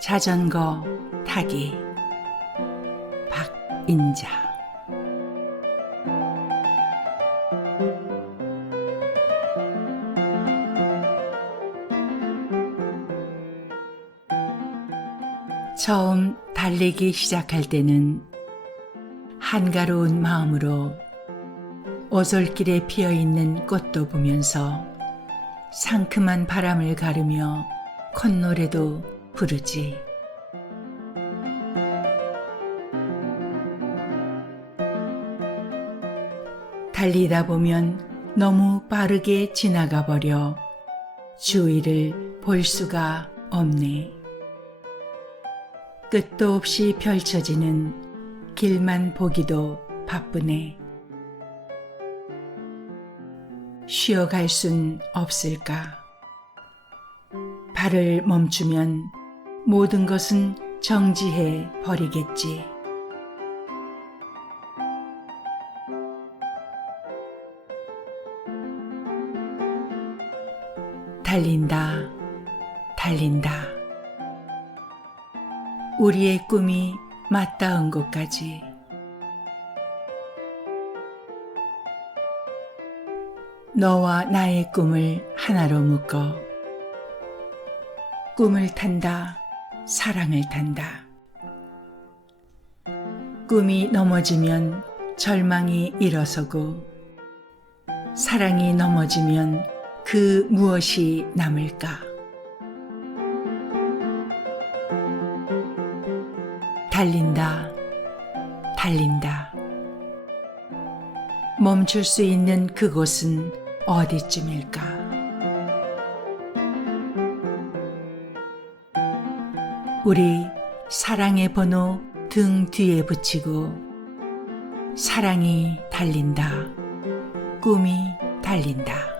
자전거 타기. 박인자. 처음 달리기 시작할 때는 한가로운 마음으로 오솔길에 피어 있는 꽃도 보면서 상큼한 바람을 가르며 콧노래도 부르지. 달리다 보면 너무 빠르게 지나가 버려 주위를 볼 수가 없네. 끝도 없이 펼쳐지는 길만 보기도 바쁘네. 쉬어갈 순 없을까? 발을 멈추면 모든 것은 정지해 버리겠지. 달린다, 달린다. 우리의 꿈이 맞닿은 곳까지. 너와 나의 꿈을 하나로 묶어 꿈을 탄다, 사랑을 탄다. 꿈이 넘어지면 절망이 일어서고 사랑이 넘어지면 그 무엇이 남을까? 달린다, 달린다. 멈출 수 있는 그곳은 어디쯤일까? 우리 사랑의 번호 등 뒤에 붙이고 사랑이 달린다. 꿈이 달린다.